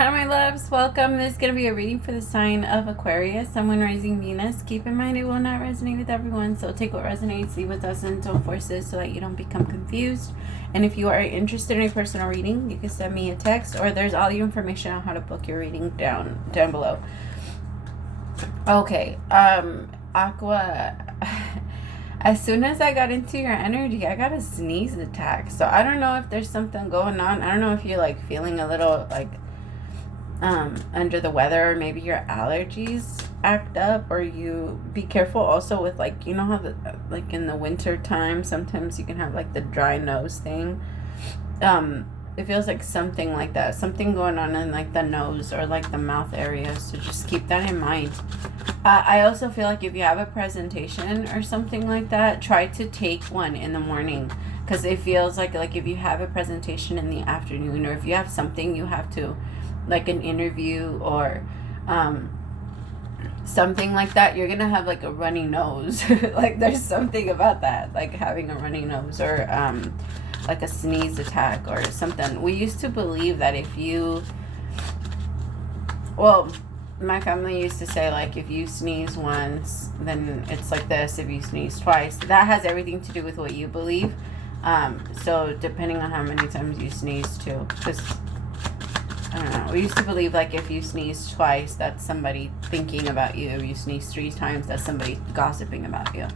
Hi, my loves. Welcome. This is going to be a reading for the sign of Aquarius, Sun, Moon, Rising, Venus. Keep in mind it will not resonate with everyone, so take what resonates, leave what doesn't. Don't force it so that you don't become confused. And if you are interested in a personal reading, you can send me a text, or there's all the information on how to book your reading down below. Okay, Aqua. As soon as I got into your energy, I got a sneeze attack. So I don't know if there's something going on. I don't know if you're like feeling a little like under the weather, or maybe your allergies act up, or you be careful also with like, you know how the like in the winter time sometimes you can have like the dry nose thing. It feels like something like that, something going on in like the nose or like the mouth area, so just keep that in mind. I also feel like if you have a presentation or something like that, try to take one in the morning, because it feels like if you have a presentation in the afternoon, or if you have something you have to, like an interview or something like that, you're gonna have like a runny nose. Like there's something about that, like having a runny nose, or like a sneeze attack or something. We used to believe that if you, well, my family used to say like if you sneeze once, then it's like this. If you sneeze twice, that has everything to do with what you believe. So depending on how many times you sneeze too, because I don't know. We used to believe like if you sneeze twice, that's somebody thinking about you. If you sneeze 3 times, that's somebody gossiping about you.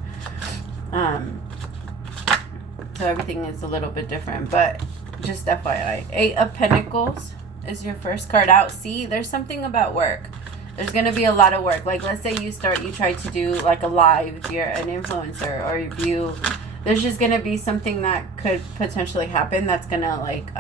So everything is a little bit different, but just FYI. 8 of Pentacles is your first card out. See, there's something about work. There's going to be a lot of work. Like let's say you try to do like a live, if you're an influencer, or if you, there's just going to be something that could potentially happen that's going to like,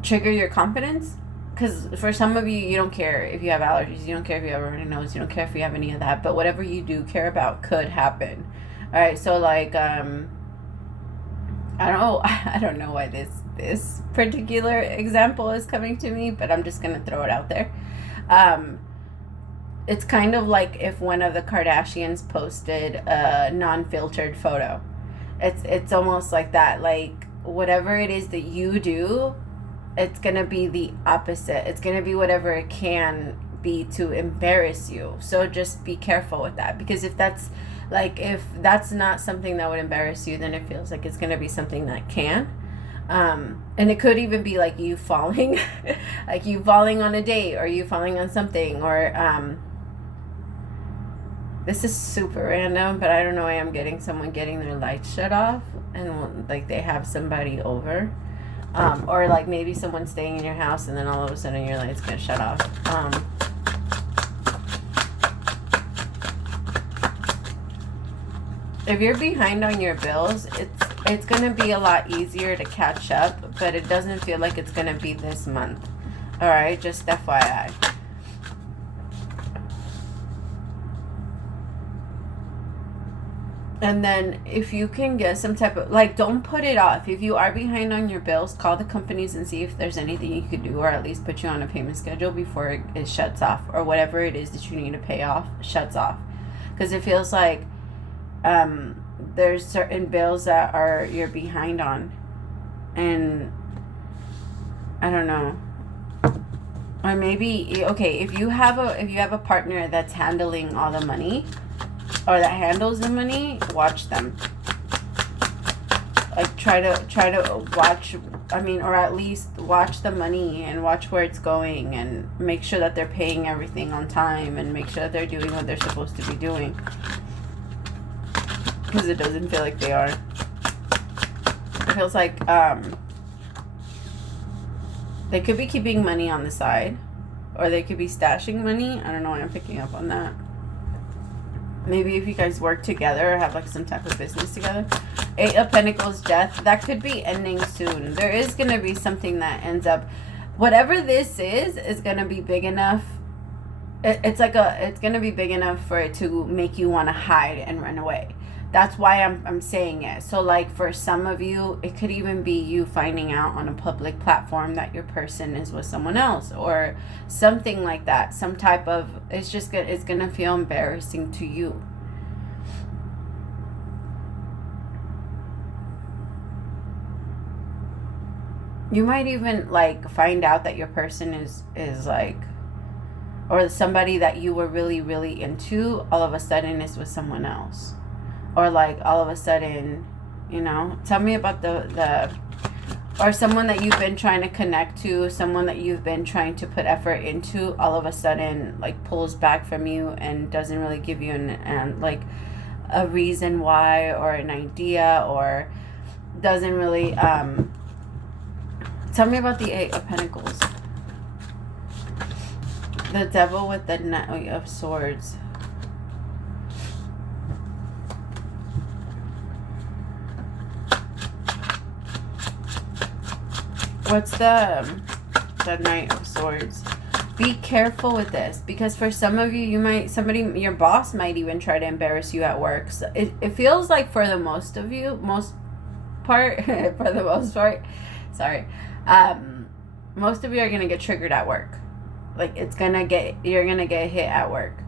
trigger your confidence. Because for some of you, you don't care if you have allergies, you don't care if you have a runny nose, you don't care if you have any of that, but whatever you do care about could happen. All right, so like I don't know why this particular example is coming to me, but I'm just gonna throw it out there. It's kind of like if one of the Kardashians posted a non-filtered photo. It's almost like that. Like whatever it is that you do, it's going to be the opposite. It's going to be whatever it can be to embarrass you. So just be careful with that, because if that's not something that would embarrass you, then it feels like it's going to be something that can. And it could even be like you falling, like you falling on a date, or you falling on something, or this is super random, but I don't know why I'm getting someone getting their lights shut off, and like they have somebody over. Or like maybe someone's staying in your house and then all of a sudden your lights get shut off. If you're behind on your bills, it's going to be a lot easier to catch up, but it doesn't feel like it's going to be this month. All right, just FYI. And then if you can get some type of, like, don't put it off. If you are behind on your bills, call the companies and see if there's anything you could do, or at least put you on a payment schedule before it shuts off, or whatever it is that you need to pay off shuts off. Because it feels like there's certain bills that you're behind on, and I don't know. Or maybe, okay, if you have a partner that's handling all the money, or that handles the money, watch them. Like try to watch, or at least watch the money and watch where it's going, and make sure that they're paying everything on time, and make sure that they're doing what they're supposed to be doing. Because it doesn't feel like they are. It feels like they could be keeping money on the side, or they could be stashing money. I don't know why I'm picking up on that. Maybe if you guys work together or have like some type of business together. 8 of Pentacles, Death. That could be ending soon. There is going to be something that ends up, whatever this is going to be big enough. It's going to be big enough for it to make you want to hide and run away. That's why I'm saying it. So like for some of you, it could even be you finding out on a public platform that your person is with someone else, or something like that. Some type of, it's going to feel embarrassing to you. You might even like find out that your person is like, or somebody that you were really, really into, all of a sudden is with someone else. Or like all of a sudden, you know, tell me about the or someone that you've been trying to connect to, someone that you've been trying to put effort into, all of a sudden like pulls back from you and doesn't really give you an like a reason why, or an idea, or doesn't really tell me about the Eight of Pentacles. The Devil with the Knight of Swords. What's the Knight of Swords? Be careful with this, because for some of you, you might, your boss might even try to embarrass you at work. So it feels like for the most of you, most part, sorry, most of you are going to get triggered at work. Like you're going to get hit at work.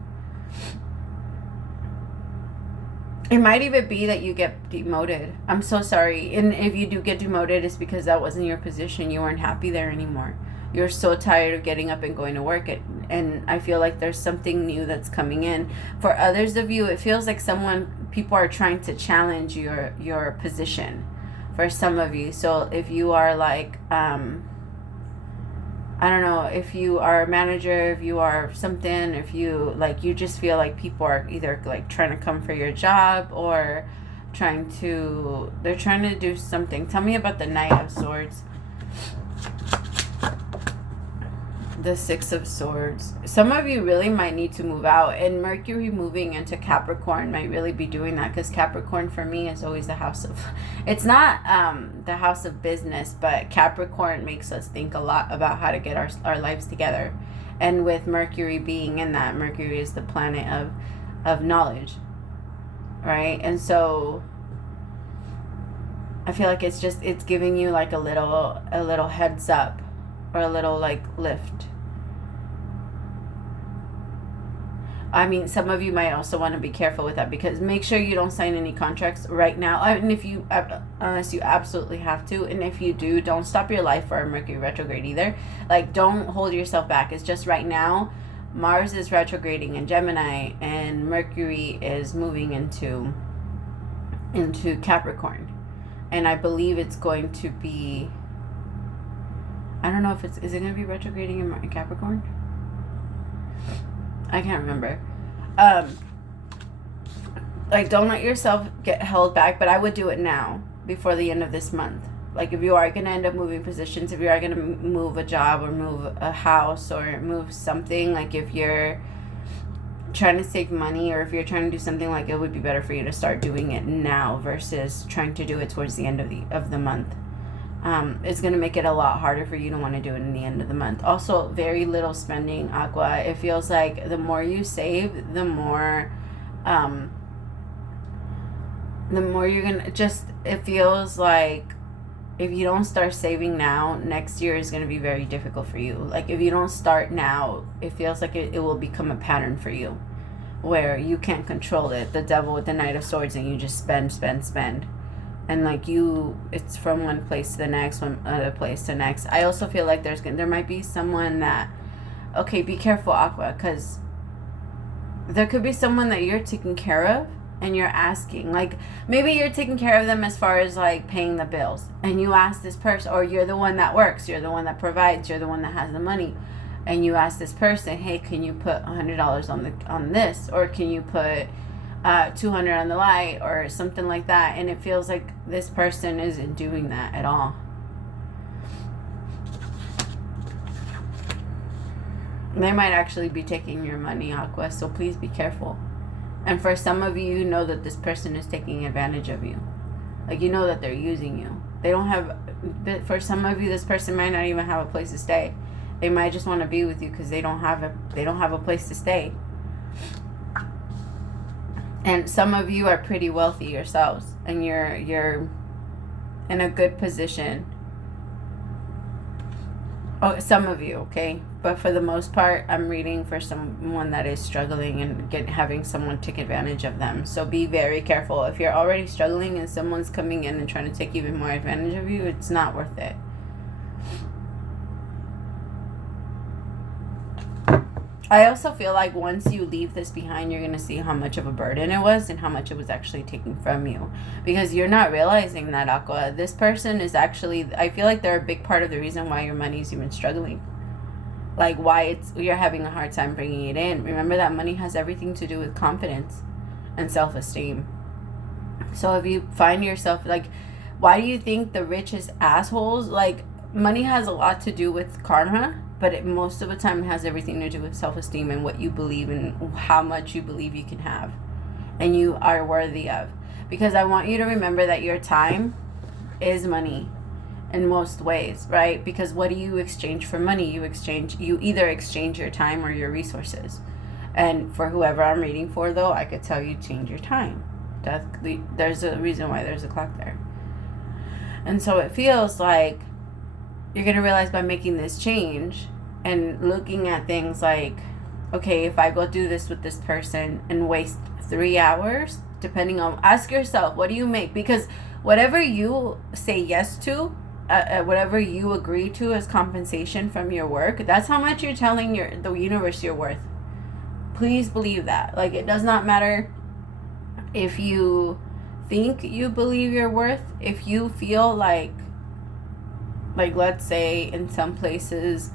It might even be that you get demoted. I'm so sorry. And if you do get demoted, it's because that wasn't your position. You weren't happy there anymore. You're so tired of getting up and going to work. And I feel like there's something new that's coming in. For others of you, it feels like people are trying to challenge your position. For some of you. So if you are like, I don't know, if you are a manager, if you are something, if you like, you just feel like people are either like trying to come for your job, or they're trying to do something. Tell me about the Knight of Swords. The Six of Swords. Some of you really might need to move out, and Mercury moving into Capricorn might really be doing that, because Capricorn for me is always the house of, it's not the house of business, but Capricorn makes us think a lot about how to get our lives together. And with Mercury being in that, Mercury is the planet of knowledge, right? And so I feel like it's giving you like a little heads up, or a little like lift. I mean, some of you might also want to be careful with that, because make sure you don't sign any contracts right now. And unless you absolutely have to. And if you do, don't stop your life for a Mercury retrograde either. Like, don't hold yourself back. It's just right now, Mars is retrograding in Gemini, and Mercury is moving into Capricorn. And I believe it's going to be, I don't know if is it going to be retrograding in Capricorn? I can't remember. Like, don't let yourself get held back, but I would do it now, before the end of this month. Like, if you are going to end up moving positions, if you are going to move a job, or move a house, or move something, like if you're trying to save money, or if you're trying to do something, like, it would be better for you to start doing it now versus trying to do it towards the end of the month. It's going to make it a lot harder for you to want to do it in the end of the month. Also, very little spending, Aqua. It feels like the more you save, the more you're going to it feels like if you don't start saving now, next year is going to be very difficult for you. Like, if you don't start now, it feels like it will become a pattern for you, where you can't control it. The Devil with the Knight of Swords, and you just spend. And like it's from one place to the next, one other place to next. I also feel like there might be someone that, okay, be careful, Aqua, because there could be someone that you're taking care of, and you're asking, like, maybe you're taking care of them as far as like paying the bills, and you ask this person, or you're the one that works, you're the one that provides, you're the one that has the money, and you ask this person, hey, can you put $100 on this, or can you put $200 on the light, or something like that. And it feels like this person isn't doing that at all. They might actually be taking your money, Aqua, so please be careful. And for some of you, you know that this person is taking advantage of you. Like, you know that they're using you. For some of you, this person might not even have a place to stay. They might just want to be with you because they don't have a place to stay. And some of you are pretty wealthy yourselves, and you're in a good position. Oh, some of you, okay? But for the most part, I'm reading for someone that is struggling and having someone take advantage of them. So be very careful. If you're already struggling and someone's coming in and trying to take even more advantage of you, it's not worth it. I also feel like once you leave this behind, you're going to see how much of a burden it was and how much it was actually taking from you. Because you're not realizing that, Aqua. This person is actually, I feel like they're a big part of the reason why your money's even struggling. Like why you're having a hard time bringing it in. Remember that money has everything to do with confidence and self-esteem. So if you find yourself, like, why do you think the richest assholes, like, money has a lot to do with karma, but it most of the time has everything to do with self-esteem and what you believe and how much you believe you can have and you are worthy of. Because I want you to remember that your time is money in most ways, right? Because what do you exchange for money? You either exchange your time or your resources. And for whoever I'm reading for, though, I could tell you change your time. There's a reason why there's a clock there. And so it feels like you're going to realize by making this change and looking at things like, okay, if I go do this with this person and waste 3 hours, depending on, ask yourself, what do you make? Because whatever you say yes to, whatever you agree to as compensation from your work, that's how much you're telling the universe you're worth. Please believe that. Like, it does not matter if you think you believe you're worth. If you feel like let's say in some places,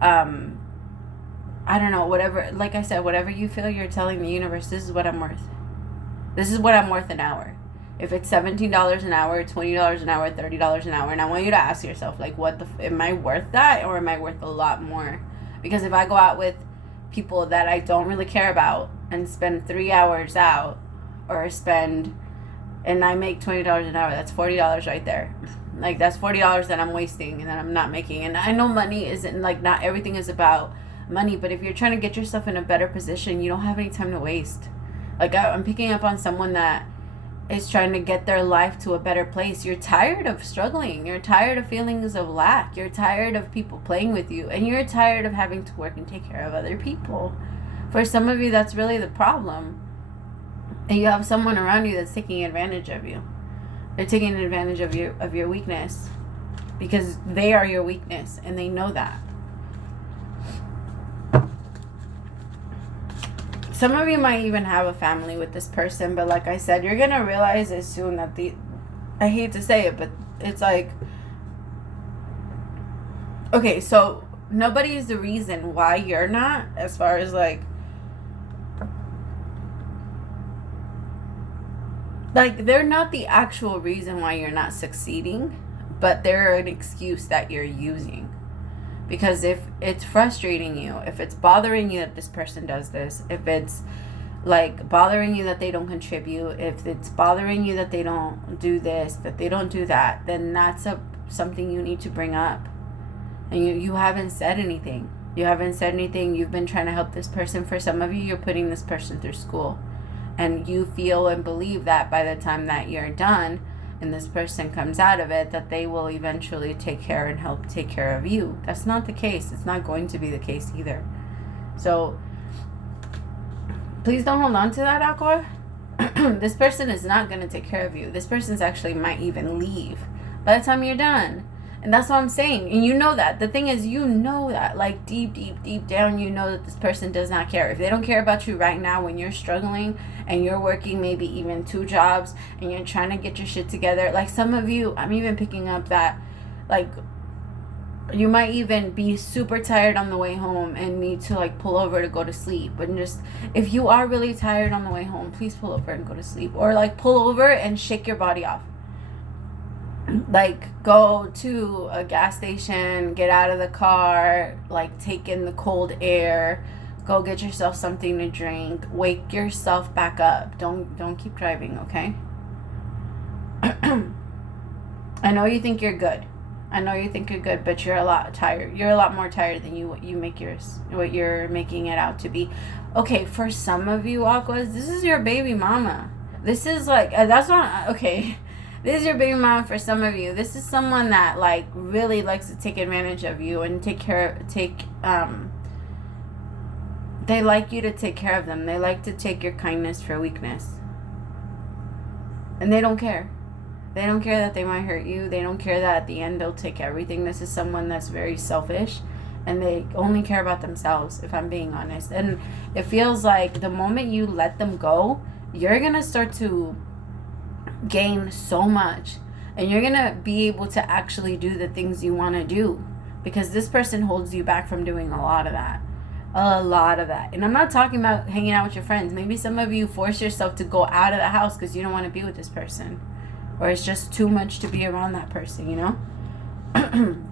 I don't know, whatever, like I said, whatever you feel, you're telling the universe, this is what I'm worth. This is what I'm worth an hour. If it's $17 an hour, $20 an hour, $30 an hour, and I want you to ask yourself, like, am I worth that, or am I worth a lot more? Because if I go out with people that I don't really care about and spend 3 hours out, and I make $20 an hour, that's $40 right there. Like, that's $40 that I'm wasting and that I'm not making. And I know money isn't, like, not everything is about money, but if you're trying to get yourself in a better position, you don't have any time to waste. Like, I'm picking up on someone that is trying to get their life to a better place. You're tired of struggling. You're tired of feelings of lack. You're tired of people playing with you. And you're tired of having to work and take care of other people. For some of you, that's really the problem. And you have someone around you that's taking advantage of you. They're taking advantage of your weakness. Because they are your weakness. And they know that. Some of you might even have a family with this person, but like I said, you're going to realize as soon that I hate to say it, but it's like, okay, so nobody's the reason why you're not, as far as like they're not the actual reason why you're not succeeding, but they're an excuse that you're using. Because if it's frustrating you, if it's bothering you that this person does this, if it's like bothering you that they don't contribute, if it's bothering you that they don't do this, that they don't do that, then that's something you need to bring up. And you haven't said anything. You haven't said anything. You've been trying to help this person. For some of you, you're putting this person through school. And you feel and believe that by the time that you're done, and this person comes out of it, that they will eventually take care and help take care of you. That's not the case. It's not going to be the case either. So please don't hold on to that, Aqua. This person is not going to take care of you. This person's actually might even leave by the time you're done. And that's what I'm saying. And you know that. The thing is, you know that. Like, deep, deep, deep down, you know that this person does not care. If they don't care about you right now when you're struggling and you're working maybe even 2 jobs and you're trying to get your shit together. Like, some of you, I'm even picking up that, like, you might even be super tired on the way home and need to, like, pull over to go to sleep. And just, if you are really tired on the way home, please pull over and go to sleep. Or, like, pull over and shake your body off. Like, go to a gas station, get out of the car, like, take in the cold air, go get yourself something to drink, wake yourself back up. Don't keep driving, okay? I know you think you're good. But you're a lot tired. You're a lot more tired than what you're making it out to be. Okay, for some of you, Aquas, this is your baby mama. This is like, that's not, okay. This is your baby mama for some of you. This is someone that, like, really likes to take advantage of you and they like you to take care of them. They like to take your kindness for weakness. And they don't care. They don't care that they might hurt you. They don't care that at the end they'll take everything. This is someone that's very selfish and they only care about themselves, if I'm being honest. And it feels like the moment you let them go, you're going to start to gain so much, and you're going to be able to actually do the things you want to do, because this person holds you back from doing a lot of that. And I'm not talking about hanging out with your friends. Maybe some of you force yourself to go out of the house because you don't want to be with this person, or it's just too much to be around that person, you know.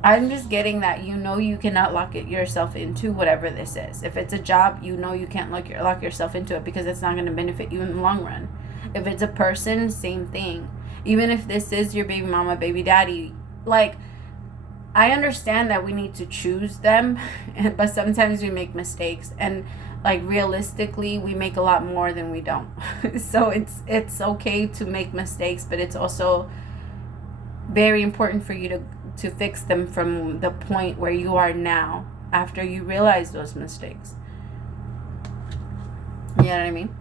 I'm just getting that you cannot lock yourself into whatever this is. If it's a job, you can't lock yourself into it, because it's not going to benefit you in the long run. If it's a person, same thing. Even if this is your baby mama, baby daddy, like, I understand that we need to choose them, but sometimes we make mistakes, and like realistically we make a lot more than we don't. So it's okay to make mistakes, but it's also very important for you to fix them from the point where you are now, after you realize those mistakes. You know what I mean?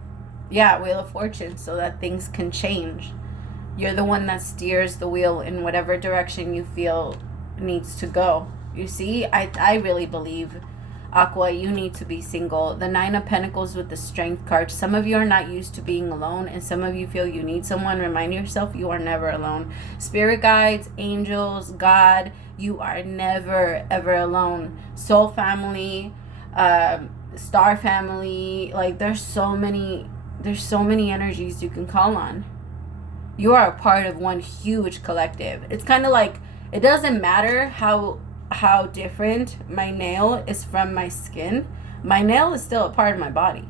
Yeah, Wheel of Fortune, so that things can change. You're the one that steers the wheel in whatever direction you feel needs to go. You see, I really believe, Aqua, you need to be single. The Nine of Pentacles with the Strength card. Some of you are not used to being alone, and some of you feel you need someone. Remind yourself you are never alone. Spirit guides, angels, God, you are never ever alone. Soul family, star family, like there's so many energies you can call on. You are a part of one huge collective. It's kind of like, it doesn't matter how different my nail is from my skin. My nail is still a part of my body,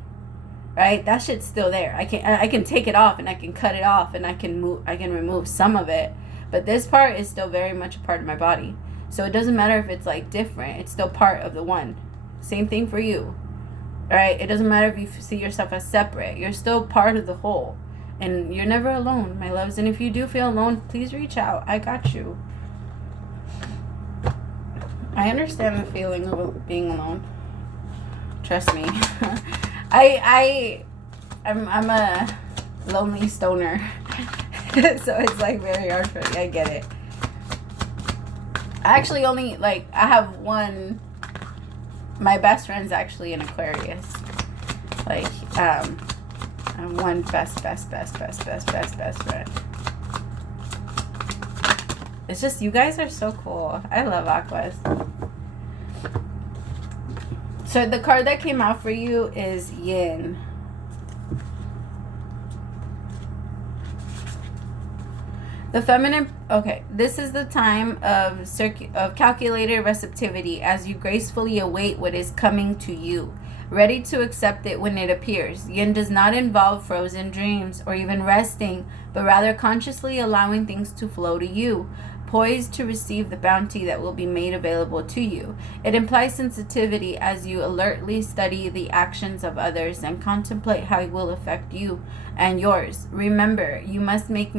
right? That shit's still there. I can take it off, and I can cut it off, and I can remove some of it, but this part is still very much a part of my body. So it doesn't matter if it's like different, it's still part of the one. Same thing for you, right? It doesn't matter if you see yourself as separate. You're still part of the whole, and you're never alone, my loves. And if you do feel alone, please reach out. I got you. I understand the feeling of being alone. Trust me. I'm a lonely stoner. So it's like very hard for me. I get it. I actually only, like, I have one, my best friend's actually an Aquarius. Like, I have one best friend. It's just, you guys are so cool. I love Aquas. So the card that came out for you is Yin. The feminine, okay, this is the time of calculated receptivity as you gracefully await what is coming to you, ready to accept it when it appears. Yin does not involve frozen dreams or even resting, but rather consciously allowing things to flow to you, poised to receive the bounty that will be made available to you. It implies sensitivity as you alertly study the actions of others and contemplate how it will affect you and yours. Remember, you must make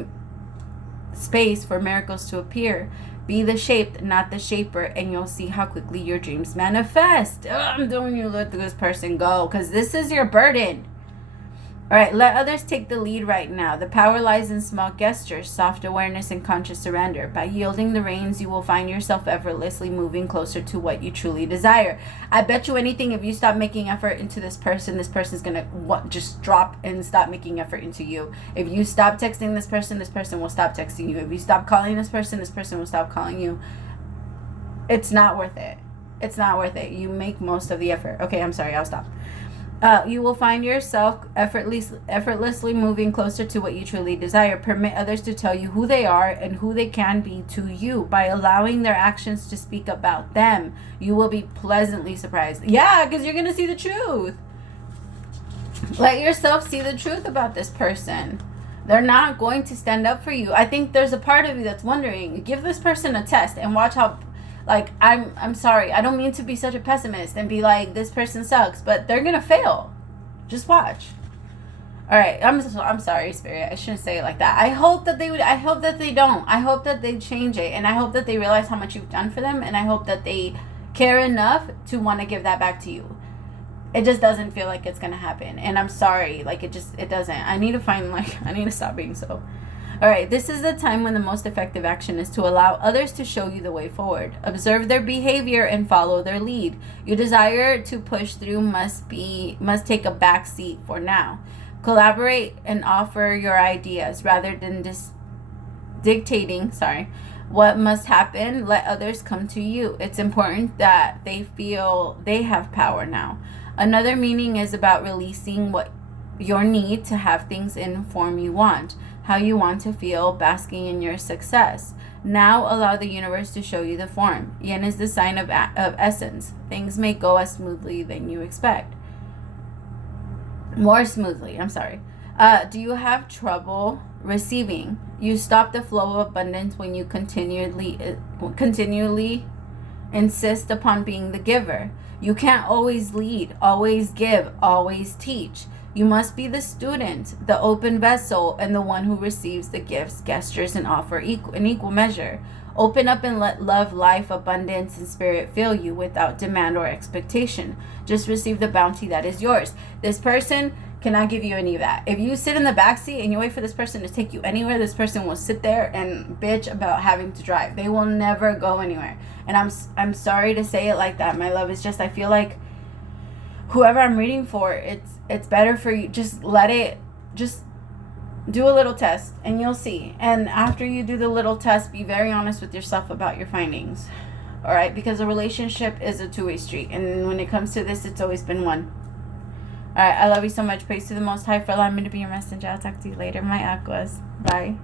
space for miracles to appear. Be the shaped, not the shaper, and you'll see how quickly your dreams manifest. I'm telling you, let this person go, because this is your burden. All right, let others take the lead right now. The power lies in small gestures, soft awareness, and conscious surrender. By yielding the reins, you will find yourself effortlessly moving closer to what you truly desire. I bet you anything, if you stop making effort into this person's going to just drop and stop making effort into you. If you stop texting this person will stop texting you. If you stop calling this person will stop calling you. It's not worth it. It's not worth it. You make most of the effort. Okay, I'm sorry. I'll stop. You will find yourself effortlessly moving closer to what you truly desire. Permit others to tell you who they are and who they can be to you. By allowing their actions to speak about them, you will be pleasantly surprised. Yeah, because you're going to see the truth. Let yourself see the truth about this person. They're not going to stand up for you. I think there's a part of you that's wondering, give this person a test and watch how... Like, I'm sorry. I don't mean to be such a pessimist and be like, this person sucks. But they're going to fail. Just watch. All right. I'm sorry, Spirit. I shouldn't say it like that. I hope that they would. I hope that they don't. I hope that they change it. And I hope that they realize how much you've done for them. And I hope that they care enough to want to give that back to you. It just doesn't feel like it's going to happen. And I'm sorry. Like, it doesn't. I need to find, I need to stop being so. All right, this is the time when the most effective action is to allow others to show you the way forward. Observe their behavior and follow their lead. Your desire to push through must take a back seat for now. Collaborate and offer your ideas rather than dictating what must happen. Let others come to you. It's important that they feel they have power now. Another meaning is about releasing your need to have things in form you want, how you want to feel, basking in your success. Now allow the universe to show you the form. Yin is the sign of essence. Things may go as smoothly than you expect. More smoothly, do you have trouble receiving? You stop the flow of abundance when you continually insist upon being the giver. You can't always lead, always give, always teach. You must be the student, the open vessel, and the one who receives the gifts, gestures, and offer in equal measure. Open up and let love, life, abundance, and spirit fill you without demand or expectation. Just receive the bounty that is yours. This person cannot give you any of that. If you sit in the backseat and you wait for this person to take you anywhere, this person will sit there and bitch about having to drive. They will never go anywhere. And I'm sorry to say it like that, my love. It's just, I feel like whoever I'm reading for, it's better for you. Just do a little test and you'll see. And after you do the little test, be very honest with yourself about your findings. All right? Because a relationship is a two-way street. And when it comes to this, it's always been one. All right. I love you so much. Praise to the Most High for allowing me to be your messenger. I'll talk to you later, my Aquas. Bye.